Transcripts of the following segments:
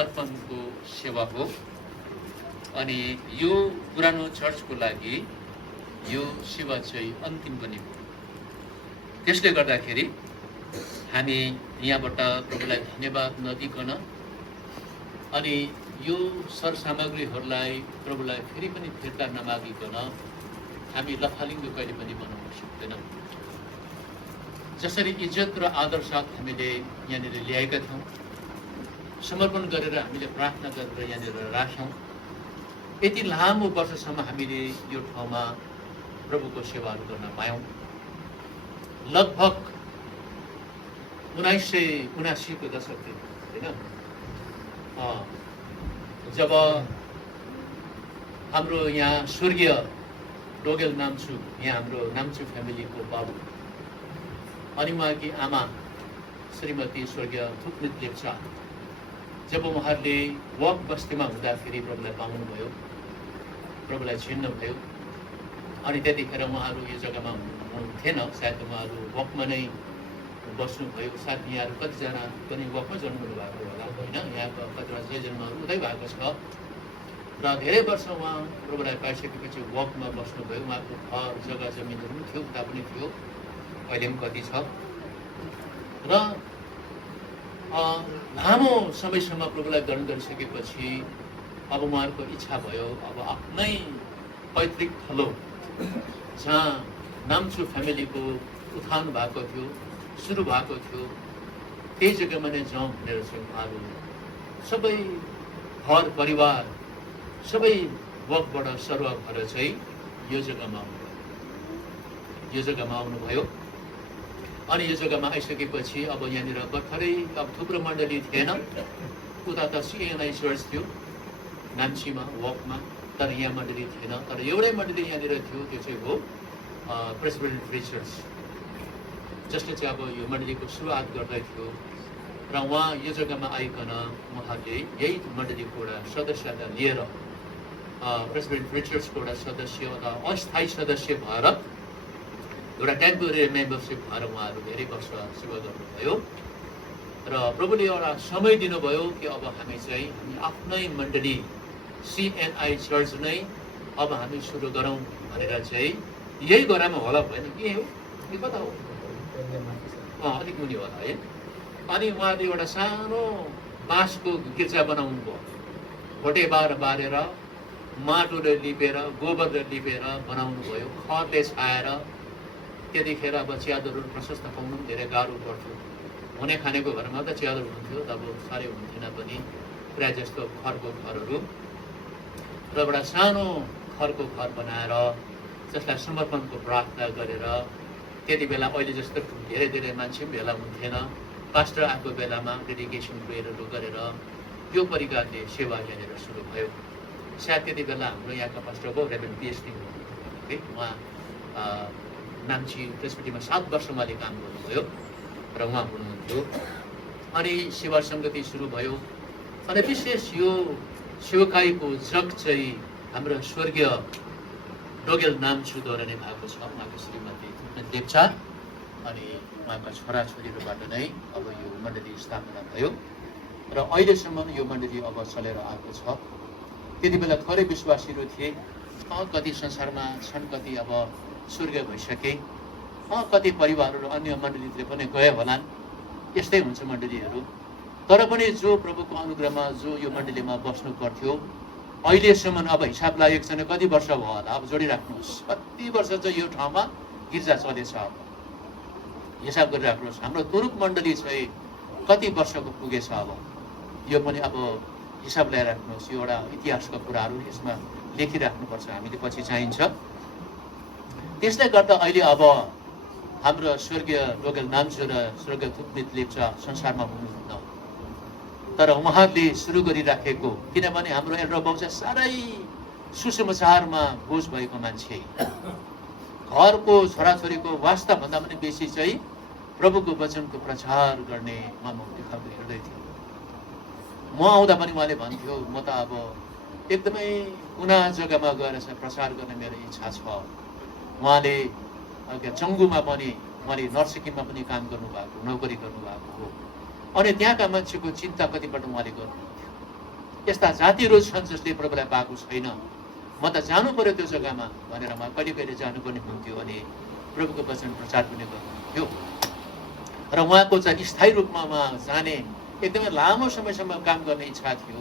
अर्पणको सेवा हो। अनि यो पुरानो चर्चको लागि यो सेवा चाहिँ अन्तिम पनि हो। त्यसले गर्दाखेरि हामी यहाँबाट प्रभुलाई धन्यवाद नदिकन अनि यो सरसामग्रीहरूलाई प्रभुलाई फेरि पनि फिर्ता नमागिकन हामी लफालिङ्गो कहिले पनि बनाउन सक्दैनौँ। जसरी इज्जत र आदर साथ हामीले यहाँनिर ल्याएका थियौँ, समर्पण गरेर हामीले प्रार्थना गरेर यहाँनिर राख्यौँ, यति लामो वर्षसम्म हामीले यो ठाउँमा प्रभुको सेवाहरू गर्न पायौँ। लगभग 1979 को दशक थियो होइन, जब हाम्रो यहाँ स्वर्गीय डोगेल नाम्चु, यहाँ हाम्रो नाम्चु फ्यामिलीको बाबु अनि उहाँकी आमा श्रीमती स्वर्गीय थुप्मित लेप्चा, जब उहाँहरूले वक बस्तीमा हुँदाखेरि प्रभुलाई पाउनुभयो, प्रभुलाई चिन्नुभयो, अनि त्यतिखेर उहाँहरू यो जग्गामा हुनुहुन्थेन, सायद उहाँहरू वकमा नै बस्नुभयो। सायद यहाँहरू कतिजना पनि वकमा जन्मनु भएको होला होइन, यहाँको कतिवटा स्वजन्महरू उतै भएको छ र धेरै वर्ष उहाँ प्रभुलाई पाइसकेपछि वकमा बस्नुभयो। उहाँको घर जग्गा जमिनहरू पनि थियो, उता पनि थियो, अहिले पनि कति छ र लामो समयसम्म प्रभुलाई ग्रहण गरिसकेपछि अब उहाँहरूको इच्छा भयो अब आफ्नै पैतृक थलो जहाँ नाम्चु फ्यामिलीको उत्थान भएको थियो, सुरु भएको थियो, त्यही जग्गामा नै जाउँ भनेर चाहिँ उहाँहरू सबै घर परिवार सबै वकबाट सरुवा भएर चाहिँ यो जग्गामा आउनुभयो। अनि यो जग्गामा आइसकेपछि अब यहाँनिर भर्खरै अब थुप्रो मण्डली थिएन, उता त सिएनआई चर्च थियो नाम्चीमा वकमा, तर यहाँ मण्डली थिएन। तर एउटै मण्डली यहाँनिर थियो, त्यो चाहिँ हो प्रेसिडेन्ट फ्री चर्च, जसले चाहिँ अब यो मण्डलीको सुरुवात गर्दै थियो। र उहाँ यो जग्गामा आइकन उहाँले यही मण्डलीको एउटा सदस्यता लिएर प्रेसिडेन्ट फ्री चर्चको एउटा सदस्य अथवा अस्थायी सदस्य भएर एउटा टेम्पोरेरी मेम्बरसिप भएर उहाँहरू धेरै वर्ष सेवा गर्नुभयो। र प्रभुले एउटा समय दिनुभयो कि अब हामी चाहिँ आफ्नै मण्डली सिएनआई चर्च नै अब हामी सुरु गरौँ भनेर चाहिँ यही गरामा होला भएन के हो कि कता हो अलिक मुनि होला है। अनि उहाँले एउटा सानो बाँसको गिर्जा बनाउनु भयो, भोटेबार बारेर माटोले लिपेर गोबरले लिपेर बनाउनु भयो, खरले छाएर। त्यतिखेर अब च्यादरहरू प्रशस्त पाउनु पनि धेरै गाह्रो पर्थ्यो, हुने खानेको घरमा त च्यादर हुन्थ्यो, तब साह्रै हुन्थेन पनि, प्रायः जस्तो खरको घरहरू। र एउटा सानो खरको घर बनाएर जसलाई समर्पणको प्रार्थना गरेर, त्यति बेला अहिले जस्तो धेरै मान्छे पनि भेला हुन्थेन, पास्टर आएको बेलामा डेडिकेसन प्रेयरहरू गरेर यो परिकारले सेवा यहाँनिर सुरु भयो। सायद त्यति बेला हाम्रो यहाँका पास्टर भयो रेभरेन्ड पिएचडी है, उहाँ नाम्ची प्रेसिडेन्टमा 7 वर्ष उहाँले काम गर्नुभयो र उहाँ हुनुहुन्थ्यो। अनि सेवा सङ्गति सुरु भयो। अनि विशेष यो सेवकाईको जग चाहिँ हाम्रो स्वर्गीय डोगेल नाम्चुद्वारा नै भएको छ। उहाँको श्रीमती थुप्मित लेप्चा अनि उहाँका छोराछोरीहरूबाट नै अब यो मण्डली स्थापना भयो र अहिलेसम्म यो मण्डली अब चलेर आएको छ। त्यति बेला थोरै विश्वासीहरू थिए, कति संसारमा छन्, कति अब स्वर्ग भइसके, कति परिवारहरू अन्य मण्डलीतिर पनि गए होलान्, यस्तै हुन्छ मण्डलीहरू। तर पनि जो प्रभुको अनुग्रहमा जो यो मण्डलीमा बस्नु पर्थ्यो अहिलेसम्म, अब हिसाब लागेको छैन कति वर्ष भयो होला, अब जोडिराख्नुहोस् कति वर्ष चाहिँ यो ठाउँमा गिर्जा चलेछ। अब हिसाब गरिराख्नुहोस् हाम्रो तुरुक मण्डली चाहिँ कति वर्षको पुगेछ। अब यो पनि अब हिसाब लगाइराख्नुहोस्, यो एउटा इतिहासका कुराहरू यसमा लेखिराख्नुपर्छ, हामीले पछि चाहिन्छ। त्यसले गर्दा अहिले अब हाम्रो स्वर्गीय डोगेल नाम्चु र स्वर्गीय थुप्मित लेप्चा संसारमा हुनुहुन्न, तर उहाँहरूले सुरु गरिराखेको, किनभने हाम्रो एल्ड्रो बाउचा साह्रै सुसमाचारमा बोझ भएको मान्छे, घरको छोराछोरीको वास्ताभन्दा पनि बेसी चाहिँ प्रभुको वचनको प्रचार गर्ने उहाँमा देखाएको हृदय थियो। म आउँदा पनि उहाँले भन्थ्यो म त अब एकदमै कुना जग्गामा गएर चाहिँ प्रचार गर्ने मेरो इच्छा छ। उहाँले चङ्गुमा पनि उहाँले नर्सिकिङमा पनि काम गर्नुभएको, नोकरी गर्नुभएको हो। अनि त्यहाँका मान्छेको चिन्ता कतिपल्ट उहाँले गर्नुहुन्थ्यो। यस्ता जातिहरू छन् जसले प्रभुलाई पाएको छैन, म त जानु पर्यो त्यो जग्गामा भनेर म कहिले कहिले जानुपर्ने हुन्थ्यो अनि प्रभुको वचन प्रचार पनि गर्नुहुन्थ्यो। र उहाँको चाहिँ स्थायी रूपमा उहाँ जाने एकदमै लामो समयसम्म काम गर्ने इच्छा थियो।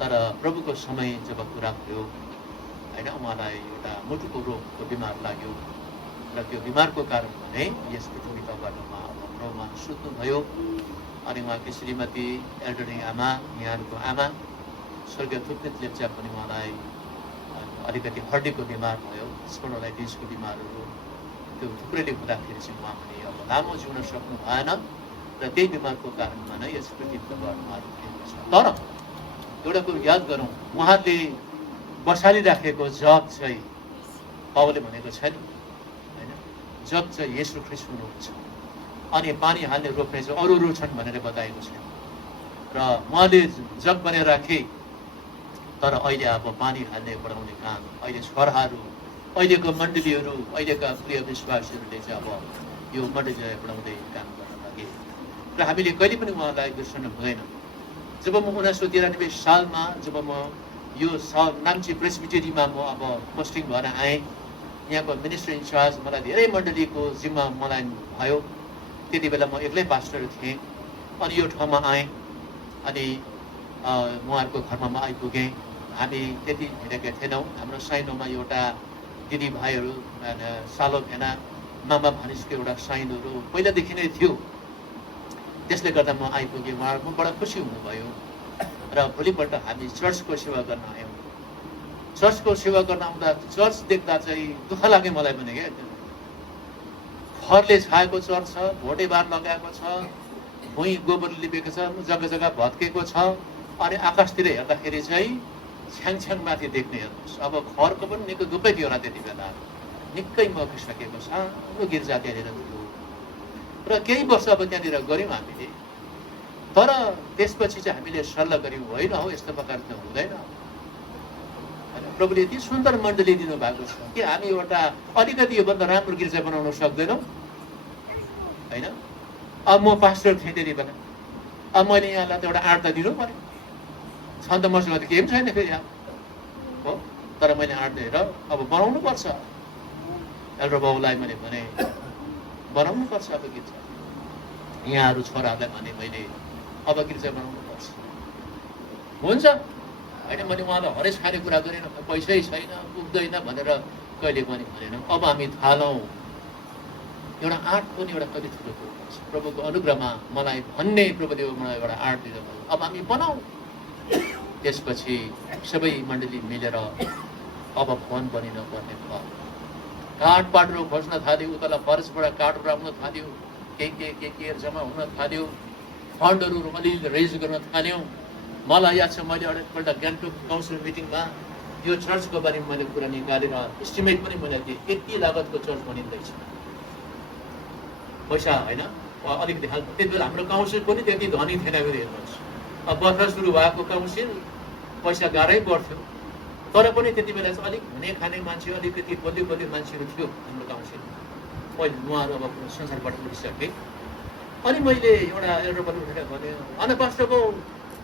तर प्रभुको समय जब पुरा भयो होइन, उहाँलाई एउटा मुटुको रोगको बिमार लाग्यो र त्यो बिमारको कारण भने यस पृथ्वी तलबाट उहाँ सुत्नुभयो। अनि उहाँकी श्रीमती एल्डरिङ आमा, यहाँको आमा स्वर्गीय थुप्रित लेप्चा पनि उहाँलाई अलिकति हड्डीको बिमार भयो, स्पोन्डालाइटिसको बिमारहरू त्यो थुप्रैले हुँदाखेरि चाहिँ उहाँ पनि अब लामो जिउन सक्नु भएन र त्यही बिमारको कारणमा नै यस पृथ्वी तलबाट उहाँहरू भएको छ। तर एउटा कुरो याद गरौँ, उहाँले बसालिराखेको जग चाहिँ पावलले भनेको छ नि होइन, जग चाहिँ येशू ख्रीष्ट हुनुहुन्छ अनि पानी हाल्ने रोक्ने चाहिँ अरू छन् भनेर बताएको छ। र उहाँले जग बनाएर राखे, तर अहिले अब पानी हाल्ने बढाउने काम अहिले छोराहरू, अहिलेको मण्डलीहरू, अहिलेका प्रिय विश्वासीहरूले चाहिँ अब यो मण्डलीलाई बढाउँदै काम गर्न लागे र हामीले कहिले पनि उहाँलाई बिर्सनु हुँदैन। जब म 1993 सालमा जब म यो नाम्ची प्रेसबिटेरीमा म अब पोस्टिङ भएर आएँ, यहाँको मिनिस्टर इन्चार्ज मलाई धेरै मण्डलीको जिम्मा मलाई भयो। त्यति बेला म एक्लै पास्टर थिएँ। अनि यो ठाउँमा आएँ अनि उहाँहरूको घरमा म आइपुगेँ। हामी त्यति हिँडेका थिएनौँ। हाम्रो साइनोमा एउटा दिदी भाइहरू, सालो भेना, मामा भानिजको एउटा साइनहरू पहिलादेखि नै थियो। त्यसले गर्दा म आइपुगेँ, उहाँहरू बडा खुसी हुनुभयो। र भोलिपल्ट हामी चर्चको सेवा गर्न आयौँ। चर्चको सेवा गर्न आउँदा चर्च देख्दा चाहिँ दुःख लाग्यो मलाई पनि क्या। खरले छाएको चर्च छ, भोटे बार लगाएको छ, भुइँ गोबर लिपेको छ, जग्गा जग्गा भत्केको छ। अनि आकाशतिर हेर्दाखेरि चाहिँ छ्याङ माथि देख्ने हेर्नुहोस्। अब खरको पनि निकै दुःखै थियो होला त्यति बेला, निकै मकिसकेको सानो गिर्जा त्यहाँनिर थियो। र केही वर्ष अब त्यहाँनिर गऱ्यौँ हामीले। तर त्यसपछि चाहिँ हामीले सल्लाह गऱ्यौँ, होइन हो यस्तो प्रकार त हुँदैन। प्रभुले यति सुन्दर मण्डली दिनुभएको छ कि हामी एउटा अलिकति योभन्दा राम्रो गिर्जा बनाउन सक्दैनौँ होइन। अब म पास्टर थिएँ त्यति बेला, अब मैले यहाँलाई त एउटा आँट त दिनु पऱ्यो। छन् त मसँग त केही पनि छैन फेरि यहाँ हो। तर मैले आँट दिएर अब बनाउनु पर्छ। एल्डर बाबुलाई मैले भने बनाउनु पर्छ अब गिर्जा। यहाँहरू छोराहरूलाई भने मैले अब गिर्जा बनाउनु पर्छ। हुन्छ होइन, मैले उहाँलाई हरेस खाने कुरा गरेन, पैसै छैन पुग्दैन भनेर कहिले पनि भनेन। अब हामी थालौँ। एउटा आँट पनि एउटा कति ठुलो कुरो छ। प्रभुको अनुग्रहमा मलाई भन्ने प्रभुले मलाई एउटा आँट दिनुभयो, अब हामी बनाऊ। त्यसपछि सबै मण्डली मिलेर अब भवन बनिन पर्ने भयो। काठपाटहरू खोज्न थाल्यो, उता फरेस्टबाट काठहरू आउन थाल्यो, के जम्मा हुन थाल्यो, फन्डहरू अलिअलि रेज गर्न थाल्यौँ। मलाई याद छ मैले एकपल्ट गान्तोक काउन्सिल मिटिङमा यो चर्चको बारेमा मैले कुरा निकालेर इस्टिमेट पनि मैले दिएँ, यति लागतको चर्च बनिँदैछ। पैसा होइन अलिकति हाल त्यति बेला हाम्रो काउन्सिल पनि त्यति धनी थिएन फेरि हेर्नुहोस्। अब भर्खर सुरु भएको काउन्सिल, पैसा गाह्रै पर्थ्यो। तर पनि त्यति बेला चाहिँ अलिक हुने खाने मान्छे, अलिकति बलियो मान्छेहरू थियो हाम्रो काउन्सिल। मैले उहाँहरू अब संसारबाट उठिसकेँ। अनि मैले एउटा एल्डरबाट उठेर भने, अनि पास्टरको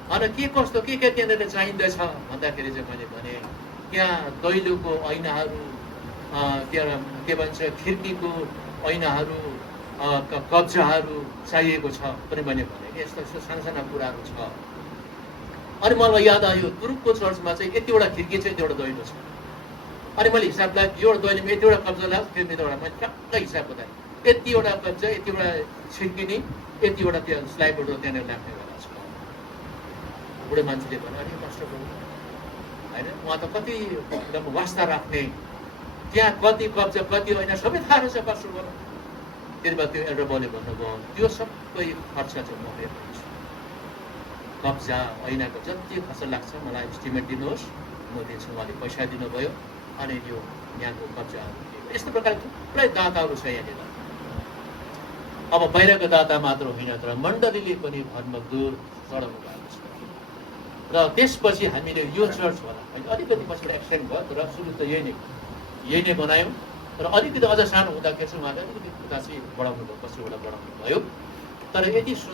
अनि के कस्तो के त्यहाँनिर चाहिँदैछ भन्दाखेरि चाहिँ मैले भने त्यहाँ दैलोको ऐनाहरू, के भन्छ खिड्कीको ऐनाहरू, कब्जाहरू चाहिएको छ पनि मैले भने। यस्तो यस्तो साना कुराहरू छ। अनि मलाई याद आयो तुरुकको चर्चमा चाहिँ यतिवटा खिड्की चाहिँ यतिवटा दैलो छ। अनि मैले हिसाब लगाएँ यो दैलोमा यतिवटा कब्जा लाग्यो, फेरि यतिवटा मैले टक्कै हिसाब बताएँ। यतिवटा कब्जा, यतिवटा छिड्किने, यतिवटा त्यो स्लाइडहरू त्यहाँनिर लाग्ने बेला छ। बुढो मान्छेले भन्यो अनि पास्टर होइन, उहाँ त कति एकदम वास्ता राख्ने, त्यहाँ कति कब्जा कति होइन सबै थाहा रहेछ पास्टर गर्नु। त्यति बेला त्यो एल्डर बाउले भन्नुभयो त्यो सबै खर्च चाहिँ म हेर्छु, कब्जा ऐनाको जति खर्च लाग्छ मलाई इस्टिमेट दिनुहोस्, म दिन्छु। उहाँले पैसा दिनुभयो। अनि यो यहाँको कब्जाहरू यस्तो प्रकारको थुप्रै दाताहरू छ यहाँनिर। अब बाहिरको दाता मात्र होइन, तर मण्डलीले पनि धर्मदूत चढाउनु भएको छ। र त्यसपछि हामीले यो चर्च होला होइन अलिकति पछि एक्सटेन्ड भयो, तर सुरु त यही नै बनायौँ। तर अलिकति अझ सानो हुँदाखेरि चाहिँ उहाँले अलिकति उता चाहिँ बढाउनु भयो, पछिबाट बढाउनु भयो। तर यति